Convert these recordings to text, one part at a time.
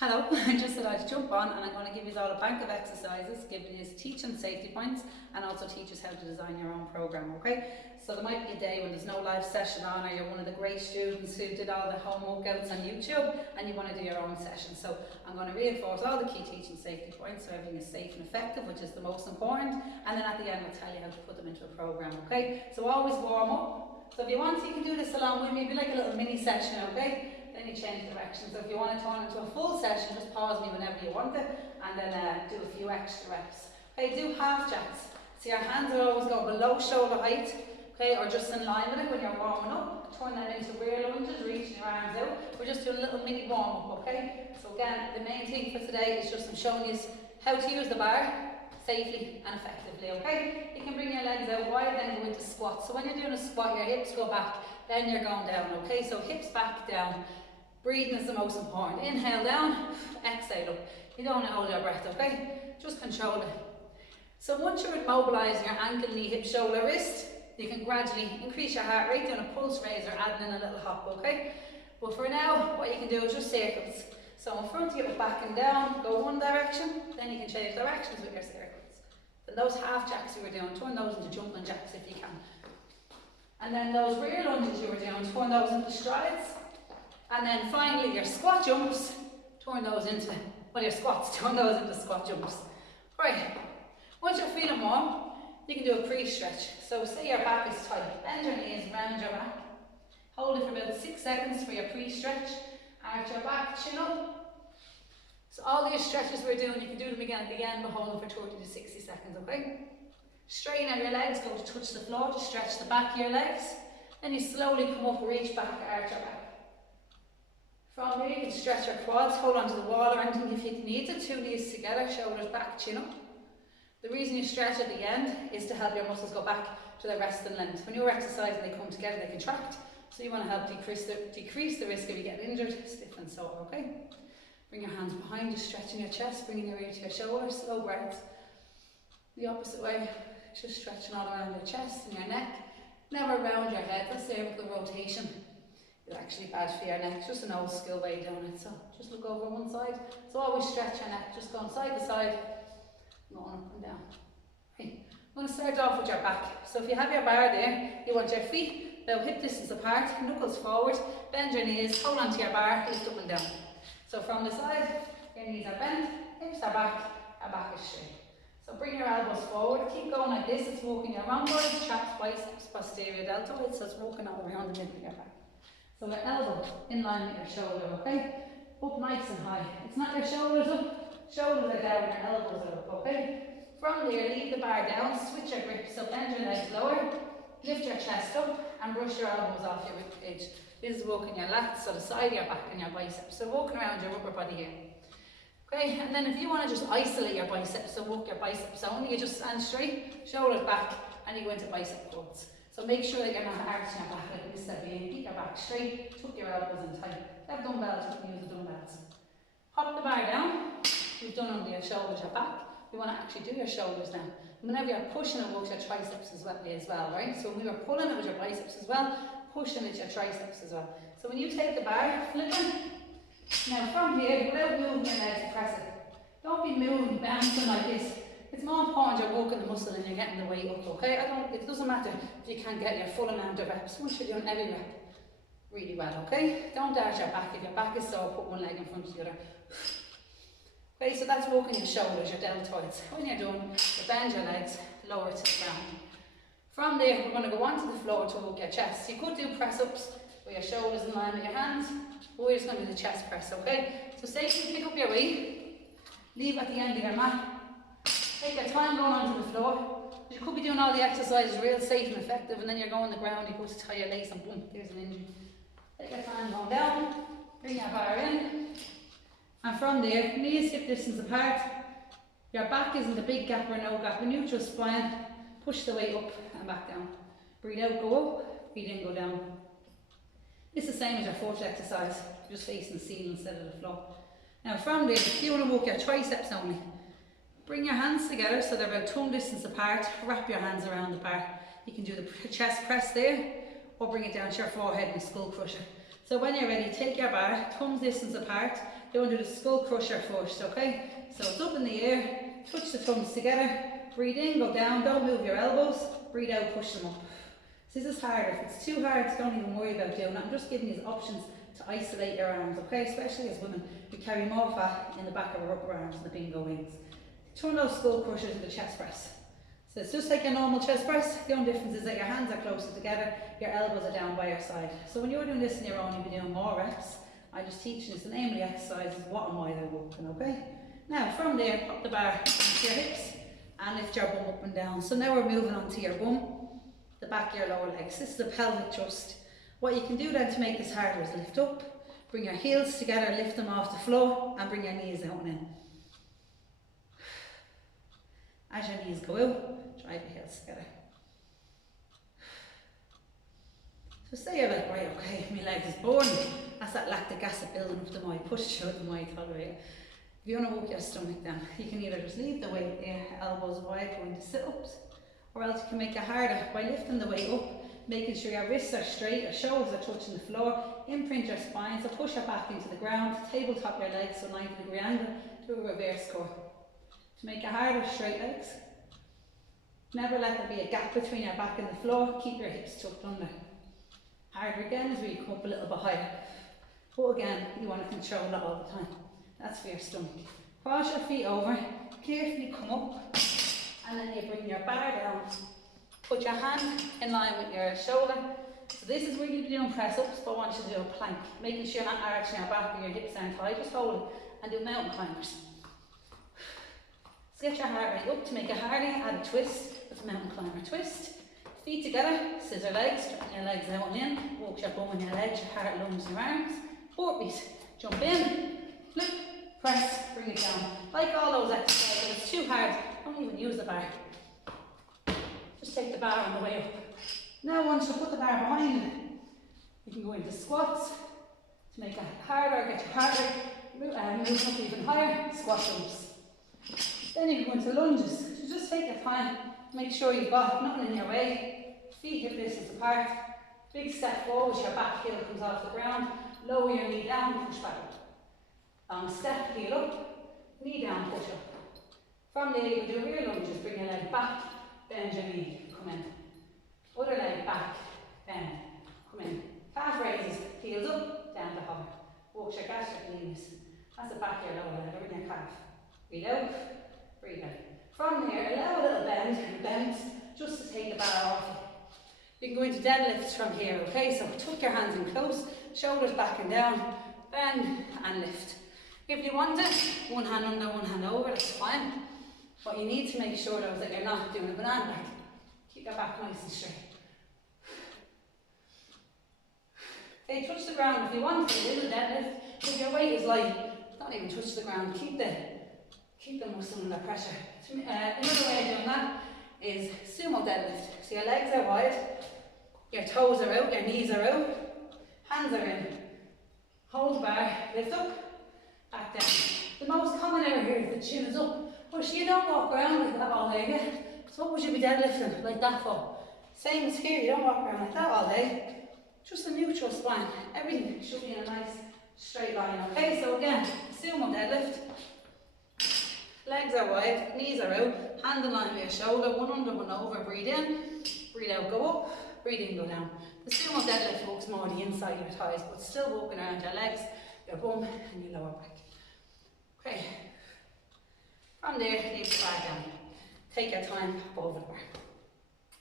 Hello, I just said I'd jump on and I'm going to give you all a bank of exercises, giving you teaching safety points and also teach us how to design your own program, okay? So there might be a day when there's no live session on, or you're one of the great students who did all the home workouts on YouTube and you want to do your own session. So I'm going to reinforce all the key teaching safety points so everything is safe and effective, which is the most important, and then at the end I'll tell you how to put them into a program, okay? So always warm up. So if you want, you can do this along with me, it'd be like a little mini session, okay? Then you change direction. So if you want to turn into a full session, just pause me whenever you want it, and then do a few extra reps. Okay, do half jacks. So your hands are always going below shoulder height, okay, or just in line with it when you're warming up. Turn that into rear lunges, reaching your arms out. We're just doing a little mini warm up, okay? So again, the main thing for today is just I'm showing you how to use the bar safely and effectively, okay? You can bring your legs out wide, then go into squat. So when you're doing a squat, your hips go back, then you're going down, okay? So hips back, down. Breathing is the most important. Inhale down, exhale up. You don't want to hold your breath, okay? Just control it. So once you're immobilising your ankle, knee, hip, shoulder, wrist, you can gradually increase your heart rate, doing a pulse raiser, adding in a little hop, okay? But for now, what you can do is just circles. So in front, you get back and down, go one direction, then you can change directions with your circles. Then those half jacks you were doing, turn those into jumping jacks if you can. And then those rear lunges you were doing, turn those into strides. And then finally your squat jumps, turn those into, well, your squats, turn those into squat jumps. Right, once you're feeling warm, you can do a pre-stretch. So say your back is tight, bend your knees, round your back. Hold it for about 6 seconds for your pre-stretch. Arch your back, chin up. So all these stretches we're doing, you can do them again at the end, but hold them for 30 to 60 seconds, okay? Straighten out your legs, go to touch the floor to stretch the back of your legs. Then you slowly come up, reach back, arch your back. From here you can stretch your quads, hold onto the wall or anything if you need it, 2 knees together, shoulders back, chin up. The reason you stretch at the end is to help your muscles go back to their resting length. When you're exercising, they come together, they contract, so you want to help decrease the risk of you getting injured, stiff and sore, okay? Bring your hands behind you, stretching your chest, bringing your ear to your shoulder, slow breaths. The opposite way, just stretching all around your chest and your neck. Never round your head, that's cervical rotation. It's actually bad for your neck, it's just an old school way of doing it. So just look over one side. So always stretch your neck, just going side to side, going up and down. Okay. I'm going to start off with your back. So if you have your bar there, you want your feet about hip distance apart, knuckles forward, bend your knees, hold onto your bar, lift up and down. So from the side, your knees are bent, hips are back, our back is straight. So bring your elbows forward, keep going like this, it's walking your rhomboids, traps, biceps, posterior deltoids, so it's walking all around the middle of your back. So the elbow in line with your shoulder, okay? Up nice and high. It's not your shoulders up, shoulders are down, your elbows are up, okay? From there, leave the bar down, switch your grip, so bend your legs lower, lift your chest up, and brush your elbows off your rib cage. This is walking your lats, so the side of your back and your biceps. So walking around your upper body here. Okay, and then if you want to just isolate your biceps, so walk your biceps only, you just stand straight, shoulders back, and you go into bicep curls. So make sure that you're not arching your back like this, keep your back straight, tuck your elbows in tight. If you have dumbbells, you can use the dumbbells. Pop the bar down, we've done under your shoulders, your back. We want to actually do your shoulders now. Whenever you're pushing it, works your triceps as well, right? So when we were pulling it with your biceps as well, pushing it, your triceps as well. So when you take the bar, flipping, now from here, without moving your legs, press it. Don't be moving, bouncing like this. It's more important you're working the muscle and you're getting the weight up, okay? It doesn't matter if you can't get your full amount of reps, once you're doing every rep really well, okay? Don't arch your back. If your back is sore, put one leg in front of the other. Okay, so that's working your shoulders, your deltoids. When you're done, you bend your legs, lower to the ground. From there, we're going to go onto the floor to work your chest. You could do press-ups with your shoulders in line with your hands, or we're just going to do the chest press, okay? So say you pick up your weight, leave at the end of your mat. Take your time going onto the floor. You could be doing all the exercises real safe and effective, and then you're going on the ground, you go to tie your lace and boom, there's an injury. Take your time going down, bring your bar in, and from there, knees hip distance apart. Your back isn't a big gap or no gap, a neutral spine. Push the weight up and back down. Breathe out, go up, breathe in, go down. It's the same as your fourth exercise, you're just facing the ceiling instead of the floor. Now from there, if you want to work your triceps only, bring your hands together so they're about thumb distance apart, wrap your hands around the bar. You can do the chest press there, or bring it down to your forehead and skull crusher. So when you're ready, take your bar, thumbs distance apart, You want to do the skull crusher first, okay? So it's up in the air, touch the thumbs together, breathe in, go down, don't move your elbows, breathe out, push them up. So this is harder. If it's too hard, don't even worry about doing it. I'm just giving you options to isolate your arms, okay? Especially as women, we carry more fat in the back of our upper arms than the bingo wings. Turn those skull crushers into chest press. So it's just like a normal chest press. The only difference is that your hands are closer together, your elbows are down by your side. So when you're doing this on your own, you'll be doing more reps. I just teach you the name of the exercise is what and why they're working, okay? Now from there, pop the bar onto your hips and lift your bum up and down. So now we're moving on to your bum, the back of your lower legs. This is a pelvic thrust. What you can do then to make this harder is lift up, bring your heels together, lift them off the floor and bring your knees out and in. As your knees go out, drive your heels together. So say you're like, right, okay, my legs is burning. That's that lactic acid building up the mind, push out the mind all the way. If you want to work your stomach down, you can either just leave the weight there, elbows wide, going to sit-ups, or else you can make it harder by lifting the weight up, making sure your wrists are straight, your shoulders are touching the floor, imprint your spine, so push it back into the ground, tabletop your legs, so 90-degree angle, do a reverse curl. To make it harder, straight legs. Never let there be a gap between your back and the floor, keep your hips tucked under. Harder again as we come up a little bit higher. But again, you want to control that all the time. That's for your stomach. Cross your feet over, carefully come up, and then you bring your bar down. Put your hand in line with your shoulder. So this is where you'd be doing press ups, but I want you to do a plank. Making sure you're not arching your back or your hips aren't high, just hold it and do mountain climbers. So get your heart rate up to make it harder, add a twist with a mountain climber twist. Feet together, scissor legs, straighten your legs out and in, walk your bum and your legs, your heart, lungs, your arms. Burpees, jump in, flip, press, bring it down. Like all those exercises, if it's too hard, don't even use the bar. Just take the bar on the way up. Now once you put the bar behind it, you can go into squats to make it harder, get your heart rate, move up even higher, squat jumps. Then you can go into lunges. So just take your time, make sure you've got nothing in your way, feet hip distance apart, big step forward, your back heel comes off the ground, lower your knee down, push back up. Long step, heel up, knee down, push up. From there you can do rear lunges, bring your leg back, bend your knee, come in. Other leg back, bend, come in. Calf raises, heels up, down to hover. Walk your gastric knees. That's the back of your lower leg, or in your calf. Breathe out, breathe out. From there, allow a little bend, just to take the bar off you. You can go into deadlifts from here, okay? So tuck your hands in close, shoulders back and down, bend and lift. If you want it, one hand under, one hand over, that's fine. But you need to make sure though that you're not doing a banana back. Keep your back nice and straight. Okay, touch the ground if you want to, it is a deadlift. If your weight is light, don't even touch the ground. Keep the muscle under pressure. Another way of doing that is sumo deadlift. So your legs are wide, your toes are out, your knees are out, hands are in. Hold the bar, lift up, back down. The most common error here is the chin is up. But you don't walk around like that all day, yeah? So what would you be deadlifting like that for? Same as here, you don't walk around like that all day. Just a neutral spine. Everything should be in a nice straight line, okay? So again, sumo deadlift. Legs are wide, knees are out, hand in line with your shoulder, one under, one over, breathe in, breathe out, go up, breathe in, go down. The sumo deadlift works more the inside of your thighs, but still walking around your legs, your bum and your lower back. Okay, from there, leave the bar down. Take your time, pop over the bar.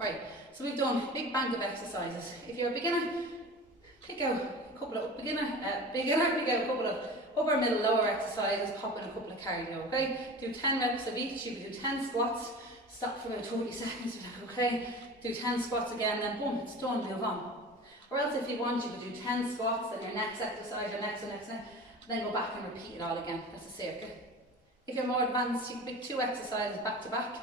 Right, so we've done big bank of exercises. If you're a beginner, pick out a couple of pick out a couple of upper, middle, lower exercises, pop in a couple of cardio, okay? Do 10 reps of each, you can do 10 squats, stop for about 20 seconds, okay? Do 10 squats again, then boom, it's done, move on. Or else if you want, you could do 10 squats, then your next exercise, your next, then go back and repeat it all again, that's a circuit. If you're more advanced, you can pick 2 exercises back to back.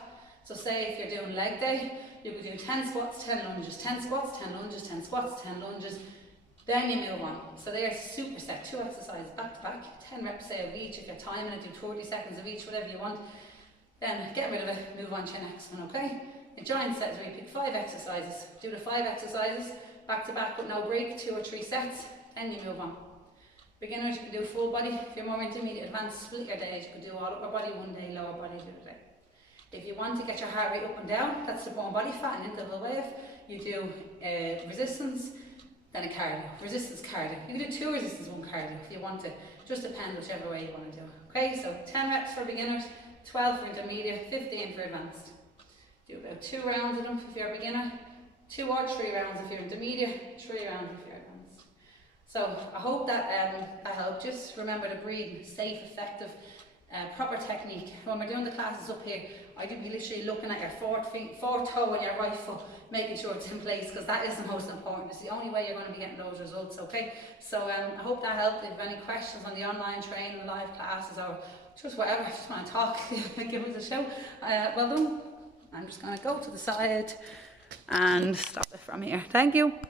So say if you're doing leg day, you could do 10 squats, 10 lunges, 10 squats, 10 lunges, 10 squats, 10 lunges, then you move on. So there's superset, 2 exercises back to back, 10 reps say of each. If you're timing it, do 40 seconds of each, whatever you want. Then get rid of it, move on to your next one, okay? A giant set is where you pick 5 exercises. Do the 5 exercises back to back with no break, 2 or 3 sets, then you move on. Beginners, you can do full body. If you're more intermediate, advanced, split your days. You can do all upper body one day, lower body the other day. If you want to get your heart rate up and down, that's the burn body fat and interval wave. You do resistance, then a cardio. Resistance, cardio. You can do 2 resistance, 1 cardio if you want to. Just depends whichever way you want to do it. Okay, so 10 reps for beginners, 12 for intermediate, 15 for advanced. Do about 2 rounds of them if you're a beginner, 2 or 3 rounds if you're intermediate, 3 rounds if you're advanced. So I hope that that helped. Just remember to breathe, safe, effective, proper technique. When we're doing the classes up here, I do be literally looking at your fourth toe and your right foot, making sure it's in place, because that is the most important. It's the only way you're going to be getting those results, okay? So I hope that helped. If you have any questions on the online training, live classes, or just whatever, if you just want to talk, give us a shout. Well done. I'm just going to go to the side and stop it from here. Thank you.